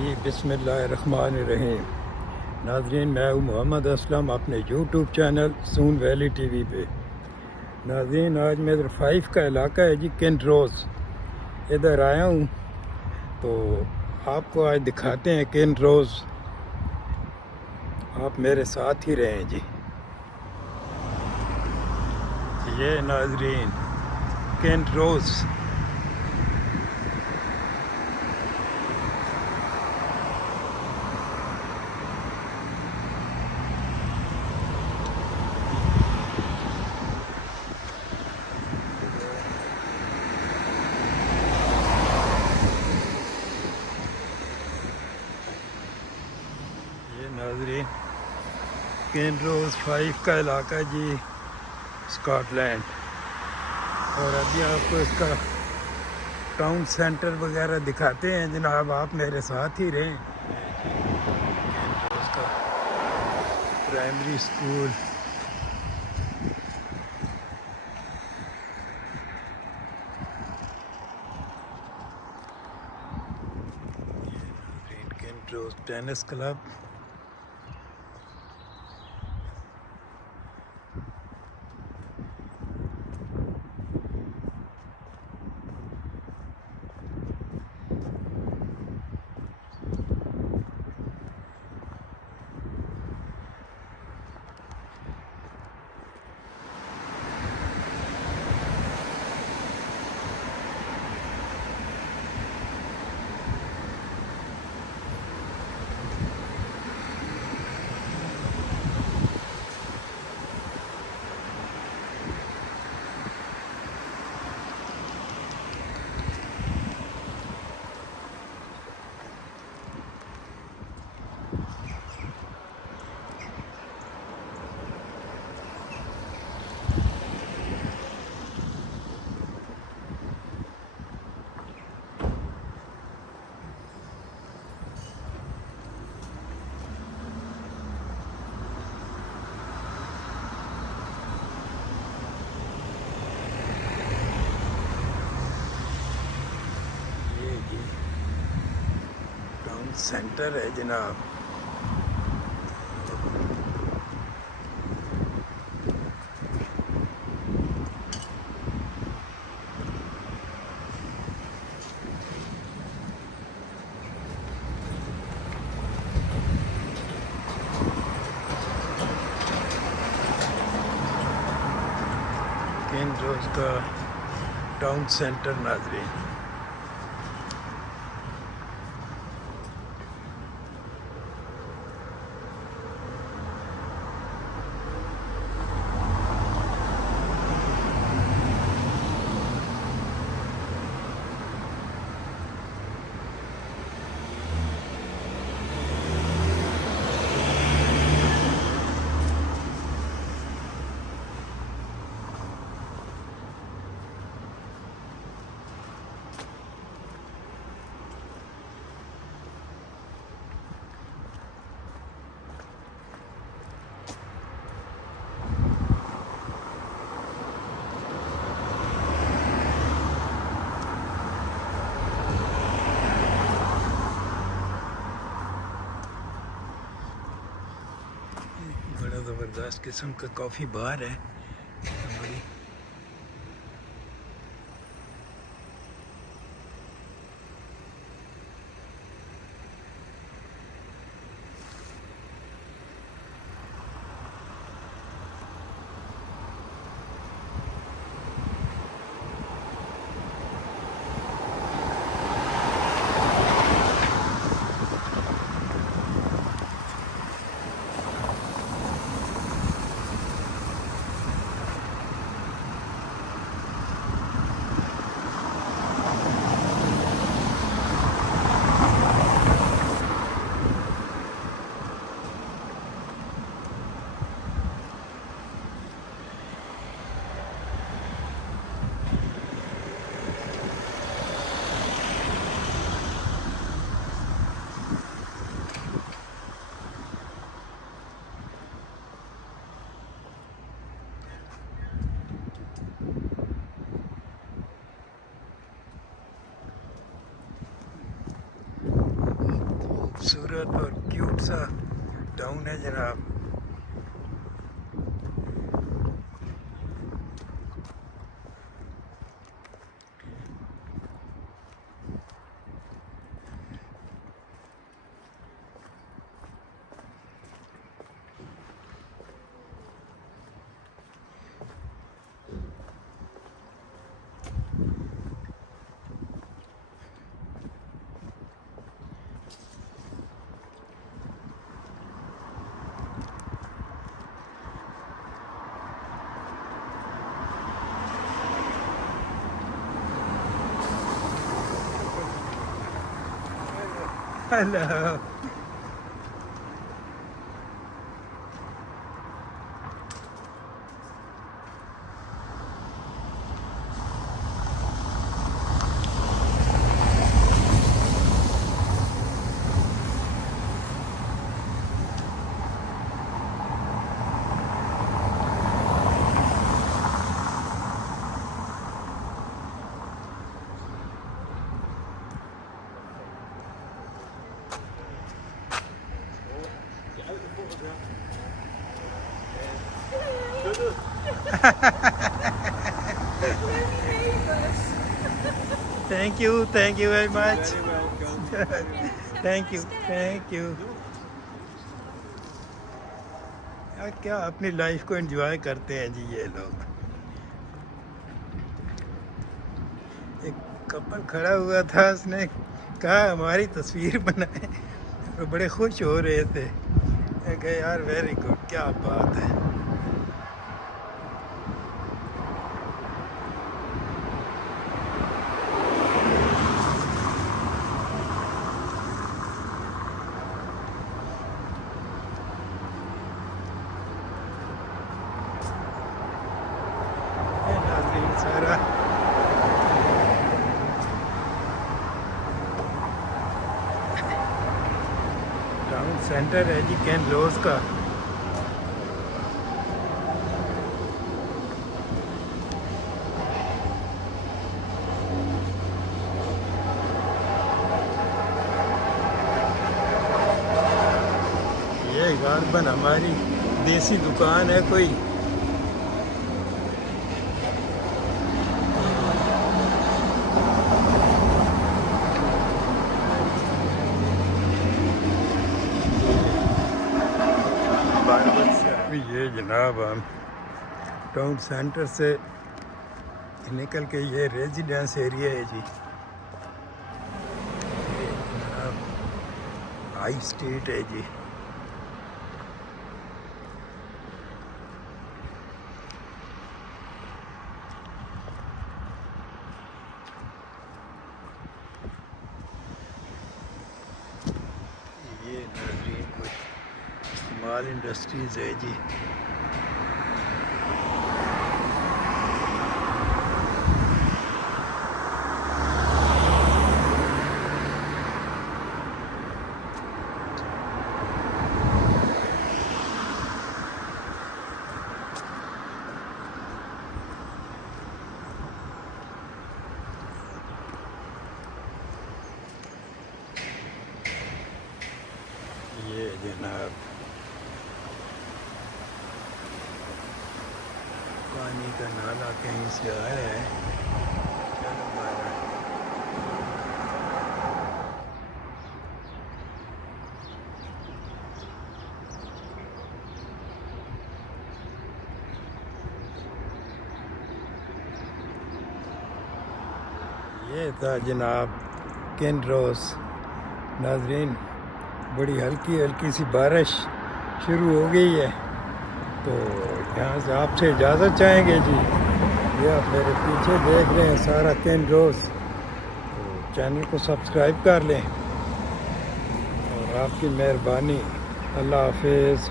جی بسم اللہ الرحمن الرحیم۔ ناظرین، میں ہوں محمد اسلم اپنے یوٹیوب چینل سون ویلی ٹی وی پہ۔ ناظرین، آج میرے 5 کا علاقہ ہے جی کینٹ روز، ادھر آیا ہوں تو آپ کو آج دکھاتے ہیں کینٹ روز، آپ میرے ساتھ ہی رہیں جی۔ یہ ناظرین کینٹ روز، ناظرین کینٹ روز 5 کا علاقہ جی، اسکاٹ لینڈ۔ اور ابھی آپ کو اس کا ٹاؤن سینٹر وغیرہ دکھاتے ہیں جناب، آپ میرے ساتھ ہی رہیں۔ کینٹ روز کا پرائمری اسکول، کینٹ روز ٹینس کلب، سینٹر ہے جناب۔ کینٹ روز کا ٹاؤن سینٹر ناظرین۔ بڑا زبردست قسم کا کافی بار ہے بڑی۔ خوبصورت اور کیوٹ سا ٹاؤن ہے جناب. Hello. Thank you very much. Thank you. یار کیا اپنی لائف کو انجوائے کرتے ہیں جی یہ لوگ. ایک کپل کھڑا ہوا تھا, اس نے کہا ہماری تصویر بنائیں, وہ بڑے خوش ہو رہے تھے. میں کہا یار ویری گڈ, کیا بات ہے. سارا ٹاؤن سینٹر ہے جی کین روز کا. یہ غالباً ہماری دیسی دکان ہے کوئی. یہ جناب ہم ٹاؤن سینٹر سے نکل کے یہ ریزیڈنس ایریا ہے جی. ہائی اسٹریٹ ہے جی. یہ ناظرین کچھ مال انڈسٹریز ہے جی. یہ جناب پانی کا نالا کہیں سے آیا ہے. چلو بارہ یہ تھا جناب کین روز. ناظرین بڑی ہلکی ہلکی سی بارش شروع ہو گئی ہے, تو یہاں سے آپ سے اجازت چاہیں گے جی. یہ آپ میرے پیچھے دیکھ رہے ہیں سارا کین روز. تو چینل کو سبسکرائب کر لیں, اور آپ کی مہربانی. اللہ حافظ.